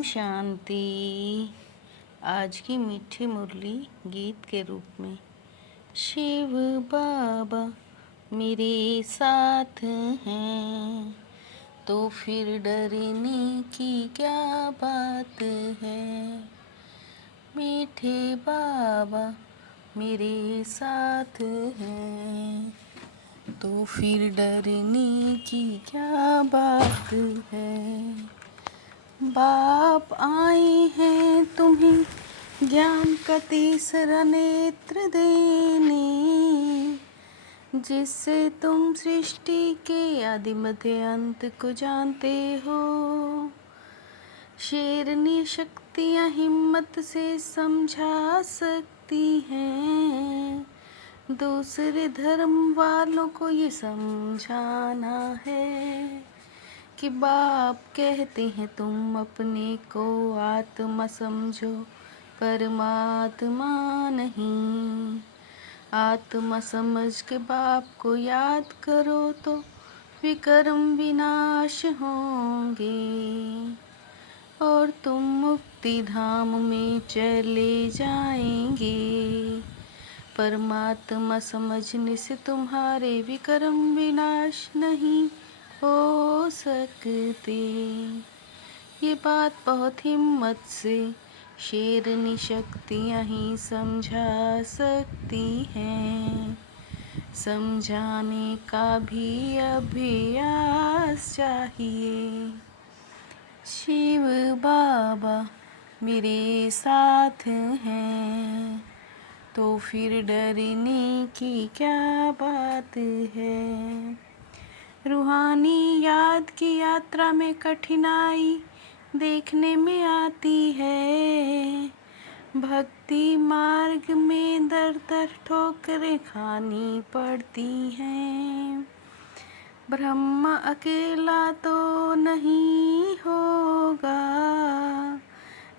ओम शांति। आज की मीठी मुरली गीत के रूप में। शिव बाबा मेरे साथ हैं तो फिर डरने की क्या बात है। मीठे बाबा मेरे साथ हैं तो फिर डरने की क्या बात है। बाप आए हैं तुम्हें ज्ञान का तीसरा नेत्र देने, जिससे तुम सृष्टि के आदि मध्य अंत को जानते हो। शेरनी शक्तियाँ हिम्मत से समझा सकती हैं, दूसरे धर्म वालों को ये समझाना है कि बाप कहते हैं तुम अपने को आत्मा समझो, परमात्मा नहीं। आत्मा समझ के बाप को याद करो तो विकर्म विनाश होंगे और तुम मुक्ति धाम में चले जाएंगे। परमात्मा समझने से तुम्हारे विकर्म विनाश नहीं हो सकते। ये बात बहुत हिम्मत से शेरनी शक्तियाँ ही समझा सकती हैं। समझाने का भी अभ्यास चाहिए। शिव बाबा मेरे साथ हैं तो फिर डरने की क्या बात है। रूहानी याद की यात्रा में कठिनाई देखने में आती है। भक्ति मार्ग में दर दर ठोकरें खानी पड़ती हैं। ब्रह्मा अकेला तो नहीं होगा,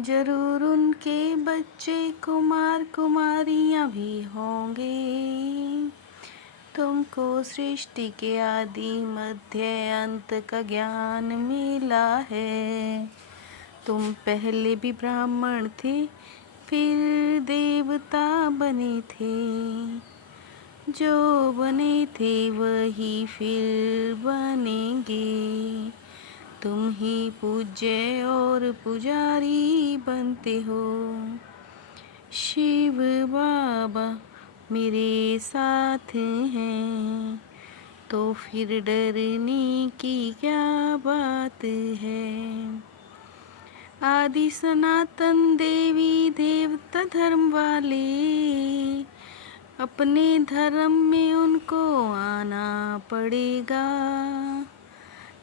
जरूर उनके बच्चे कुमार कुमारियाँ भी होंगे। तुमको सृष्टि के आदि मध्य अंत का ज्ञान मिला है। तुम पहले भी ब्राह्मण थे, फिर देवता बने थे। जो बने थे वही फिर बनेंगे। तुम ही पूज्य और पुजारी बनते हो। शिव बाबा मेरे साथ हैं तो फिर डरने की क्या बात है। आदि सनातन देवी देवता धर्म वाले, अपने धर्म में उनको आना पड़ेगा।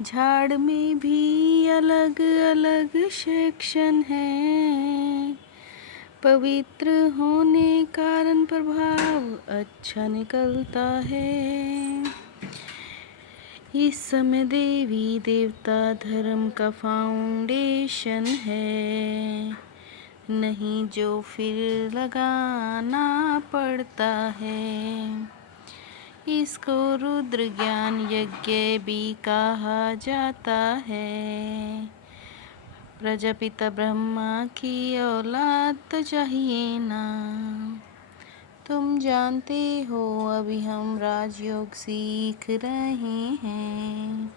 झाड़ में भी अलग अलग सेक्शन है, पवित्र होने कारण प्रभाव अच्छा निकलता है। इस समय देवी देवता धर्म का फाउंडेशन है, नहीं जो फिर लगाना पड़ता है। इसको रुद्र ज्ञान यज्ञ भी कहा जाता है। प्रजापिता ब्रह्मा की औलाद तो चाहिए ना। तुम जानते हो अभी हम राजयोग सीख रहे हैं,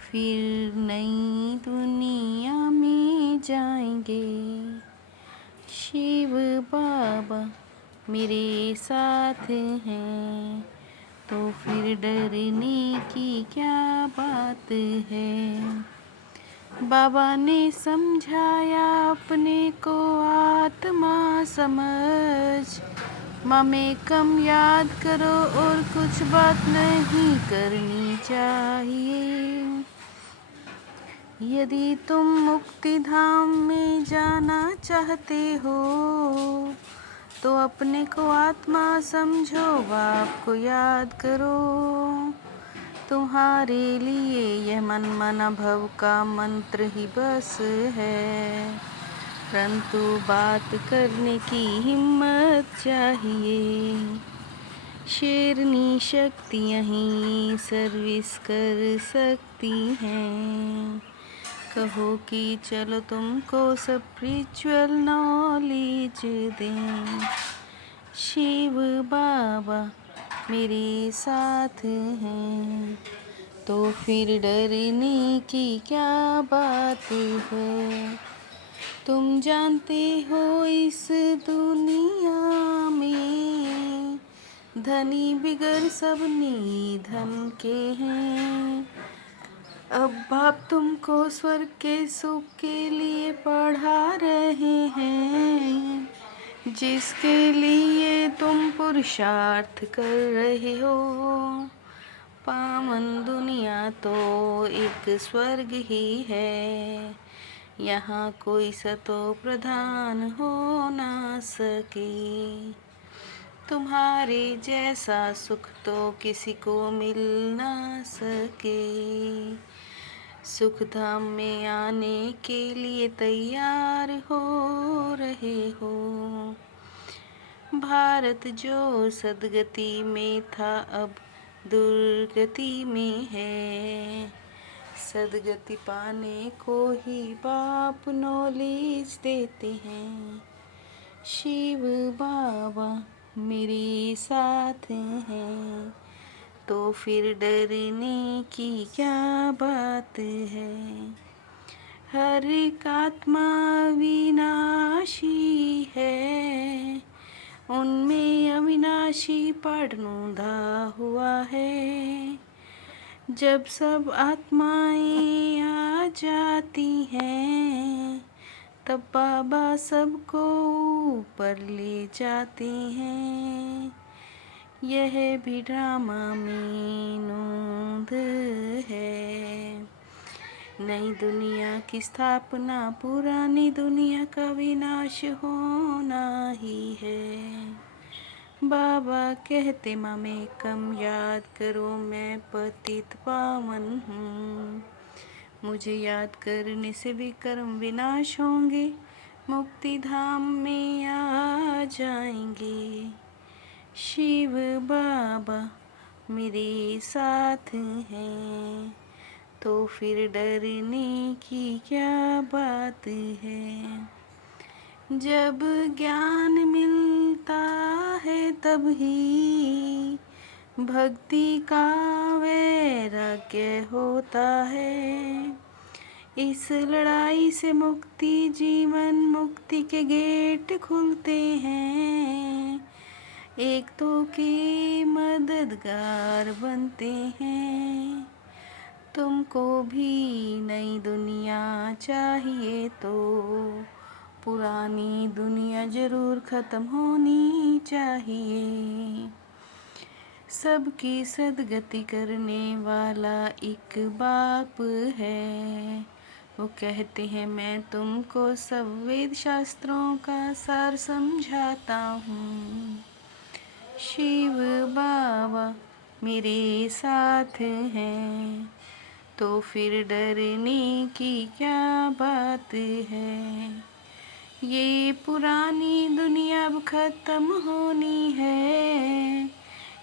फिर नई दुनिया में जाएंगे। शिव बाबा मेरे साथ हैं तो फिर डरने की क्या बात है। बाबा ने समझाया अपने को आत्मा समझ, ममेकम याद करो और कुछ बात नहीं करनी चाहिए। यदि तुम मुक्ति धाम में जाना चाहते हो तो अपने को आत्मा समझो, बाप को याद करो। तुम्हारे लिए यह मन मना भव का मंत्र ही बस है, परंतु बात करने की हिम्मत चाहिए। शेरनी शक्तियाँ ही सर्विस कर सकती हैं, कहो कि चलो तुमको स्पिरिचुअल नॉलेज दें। शिव बाबा मेरे साथ हैं, तो फिर डरने की क्या बात है। तुम जानते हो इस दुनिया में धनी बिगड़ सब निधन के हैं। अब बाप तुमको स्वर्ग के सुख के लिए पढ़ा रहे हैं, जिसके लिए तुम पुरुषार्थ कर रहे हो। पावन दुनिया तो एक स्वर्ग ही है, यहाँ कोई सतो प्रधान हो ना सके। तुम्हारे जैसा सुख तो किसी को मिल ना सके। सुख धाम में आने के लिए तैयार हो रहे हो। भारत जो सदगति में था अब दुर्गति में है। सदगति पाने को ही बाप नॉलेज देते हैं। शिव बाबा मेरे साथ हैं, तो फिर डरने की क्या बात है। हर एक आत्मा विनाशी है, उनमें अविनाशी पड़नूंधा हुआ है। जब सब आत्माएं आ जाती हैं, तब बाबा सबको ऊपर ले जाते हैं। यह भी ड्रामा में नूंद है। नई दुनिया की स्थापना पुरानी दुनिया का विनाश होना ही है। बाबा कहते मामे कम याद करो, मैं पतित पावन हूँ। मुझे याद करने से भी कर्म विनाश होंगे, मुक्ति धाम में आ जाएंगे। शिव बाबा मेरे साथ हैं, तो फिर डरने की क्या बात है। जब ज्ञान मिलता है तब ही भक्ति का वैराग्य होता है। इस लड़ाई से मुक्ति जीवन मुक्ति के गेट खुलते हैं। एक तो के मददगार बनते हैं। तुमको भी नई दुनिया चाहिए तो पुरानी दुनिया जरूर ख़त्म होनी चाहिए। सबकी सदगति करने वाला एक बाप है। वो कहते हैं मैं तुमको सब वेद शास्त्रों का सार समझाता हूँ। शिव बाबा मेरे साथ हैं, तो फिर डरने की क्या बात है। ये पुरानी दुनिया अब ख़त्म होनी है,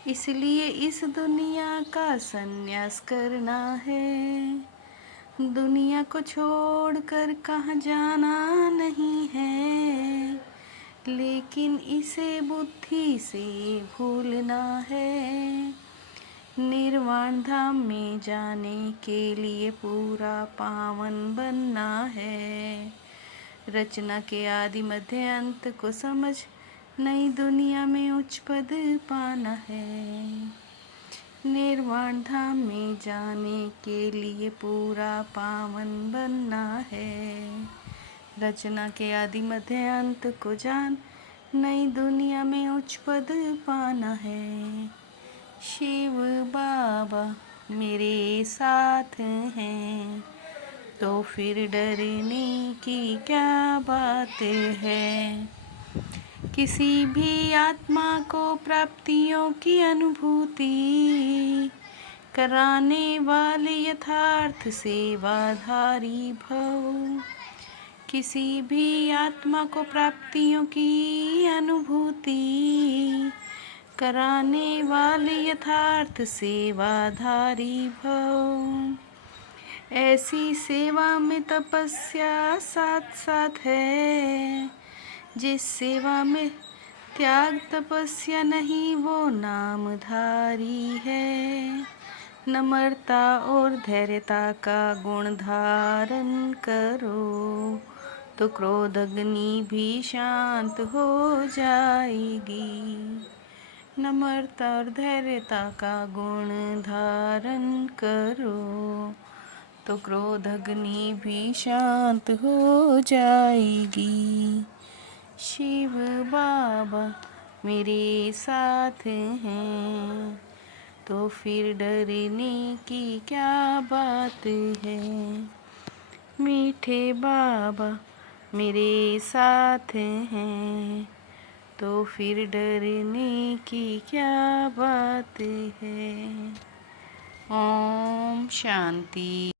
इसलिए इस दुनिया का संन्यास करना है। दुनिया को छोड़कर कहाँ जाना नहीं है, लेकिन इसे बुद्धि से भूलना है। निर्वाण धाम में जाने के लिए पूरा पावन बनना है। रचना के आदि मध्य अंत को समझ नई दुनिया में उच्च पद पाना है। निर्वाण धाम में जाने के लिए पूरा पावन बनना है। रचना के आदि मध्य अंत को जान नई दुनिया में उच्च पद पाना है। शिव बाबा मेरे साथ हैं, तो फिर डरने की क्या बात है। किसी भी आत्मा को प्राप्तियों की अनुभूति कराने वाले यथार्थ सेवाधारी भव। किसी भी आत्मा को प्राप्तियों की अनुभूति कराने वाले यथार्थ सेवाधारी भव। ऐसी सेवा में तपस्या साथ साथ है, जिस सेवा में त्याग तपस्या नहीं वो नामधारी है। नम्रता और धैर्यता का गुण धारण करो तो क्रोध अग्नि भी शांत हो जाएगी। नम्रता और धैर्यता का गुण धारण करो तो क्रोध अग्नि भी शांत हो जाएगी। शिव बाबा मेरे साथ हैं तो फिर डरने की क्या बात है। मीठे बाबा मेरे साथ हैं तो फिर डरने की क्या बात है। ओम शांति।